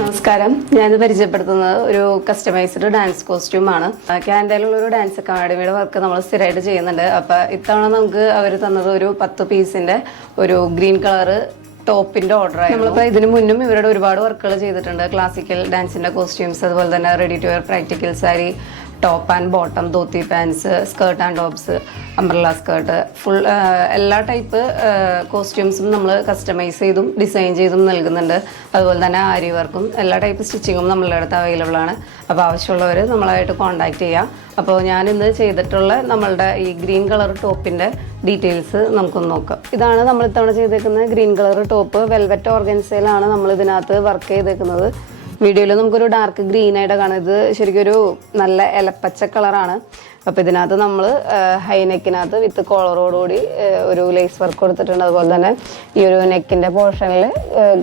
നമസ്കാരം, ഞാൻ പരിചയപ്പെടുത്തുന്നത് ഒരു കസ്റ്റമൈസ്ഡ് ഡാൻസ് കോസ്റ്റ്യൂം ആണ്. കാനഡയിലുള്ള ഒരു ഡാൻസ് അക്കാഡമിയുടെ വർക്ക് നമ്മൾ സ്ഥിരമായിട്ട് ചെയ്യുന്നുണ്ട്. അപ്പോൾ ഇത്തവണ നമുക്ക് അവർ തന്നത് ഒരു 10 പീസിന്റെ ഒരു ഗ്രീൻ കളർ ടോപ്പിന്റെ ഓർഡർ ആയിരുന്നു. നമ്മളിപ്പോൾ ഇതിനു മുന്നും ഇവരുടെ ഒരുപാട് വർക്കുകൾ ചെയ്തിട്ടുണ്ട്. ക്ലാസിക്കൽ ഡാൻസിന്റെ കോസ്റ്റ്യൂംസ്, അതുപോലെ തന്നെ ready to wear practical sari, top and bottom, dhoti pants, skirt and tops, umbrella skirt, full എല്ലാ ടൈപ്പ് കോസ്റ്റ്യൂംസും നമ്മൾ കസ്റ്റമൈസ് ചെയ്തും ഡിസൈൻ ചെയ്തും നൽകുന്നുണ്ട്. അതുപോലെ തന്നെ ആരി വർക്കും എല്ലാ ടൈപ്പ് സ്റ്റിച്ചിങ്ങും നമ്മളുടെ അടുത്ത് അവൈലബിൾ ആണ്. അപ്പോൾ ആവശ്യമുള്ളവർ നമ്മളായിട്ട് കോൺടാക്ട് ചെയ്യാം. അപ്പോൾ ഞാനിന്ന് ചെയ്തിട്ടുള്ള നമ്മളുടെ ഈ ഗ്രീൻ കളർ ടോപ്പിൻ്റെ ഡീറ്റെയിൽസ് നമുക്കൊന്ന് നോക്കാം. ഇതാണ് നമ്മൾ ഇത്തവണ ചെയ്തേക്കുന്ന ഗ്രീൻ കളർ ടോപ്പ്. വെൽവെറ്റ് ഓർഗൻസയിലാണ് നമ്മൾ ഇതിനകത്ത് വർക്ക് ചെയ്തേക്കുന്നത്. വീഡിയോയിൽ നമുക്കൊരു ഡാർക്ക് ഗ്രീൻ ആയിട്ട് കാണാം. ഇത് ശരിക്കും ഒരു നല്ല ഇലപ്പച്ച കളറാണ്. അപ്പോൾ ഇതിനകത്ത് നമ്മൾ ഹൈനെക്കിനകത്ത് വിത്ത് കോളറോടുകൂടി ഒരു ലേസ് വർക്ക് കൊടുത്തിട്ടുണ്ട്. അതുപോലെ തന്നെ ഈ ഒരു നെക്കിൻ്റെ പോർഷനിൽ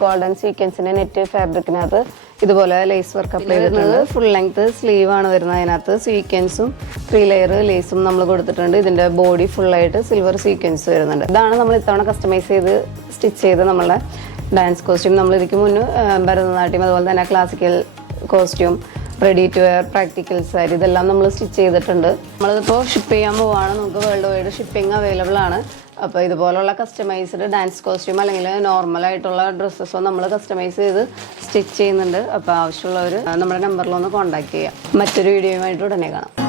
ഗോൾഡൻ സീക്വൻസിൻ്റെ നെറ്റ് ഫാബ്രിക്കിനകത്ത് ഇതുപോലെ ലേസ് വർക്ക് അപ്ലൈ ചെയ്തിട്ടുണ്ട്. ഫുൾ ലെങ്ത് സ്ലീവ് ആണ് വരുന്നത്. അതിനകത്ത് സീക്വൻസും 3 ലെയർ ലേസും നമ്മൾ കൊടുത്തിട്ടുണ്ട്. ഇതിൻ്റെ ബോഡി ഫുള്ളായിട്ട് സിൽവർ സീക്വൻസ് വരുന്നുണ്ട്. ഇതാണ് നമ്മൾ ഇത്തവണ കസ്റ്റമൈസ് ചെയ്ത് സ്റ്റിച്ച് ചെയ്ത് നമ്മളുടെ ഡാൻസ് കോസ്റ്റ്യൂം. നമ്മൾ ഇതിക്ക് മുന്നേ ഭരതനാട്യം, അതുപോലെ തന്നെ classical costume, ready to wear practical sari, ഇതെല്ലാം നമ്മൾ സ്റ്റിച്ച് ചെയ്തിട്ടുണ്ട്. നമ്മളിതിപ്പോൾ ഷിപ്പ് ചെയ്യാൻ പോവുകയാണ്. നമുക്ക് വേൾഡ് വൈഡ് ഷിപ്പിംഗ് അവൈലബിൾ ആണ്. അപ്പോൾ ഇതുപോലുള്ള കസ്റ്റമൈസ്ഡ് ഡാൻസ് കോസ്റ്റ്യൂം അല്ലെങ്കിൽ നോർമലായിട്ടുള്ള ഡ്രസ്സസോ നമ്മൾ കസ്റ്റമൈസ് ചെയ്ത് സ്റ്റിച്ച് ചെയ്യുന്നുണ്ട്. അപ്പോൾ ആവശ്യമുള്ളവർ നമ്മുടെ നമ്പറിലൊന്ന് കോൺടാക്ട് ചെയ്യാം. മറ്റൊരു വീഡിയോയുമായിട്ട് ഉടനെ കാണാം.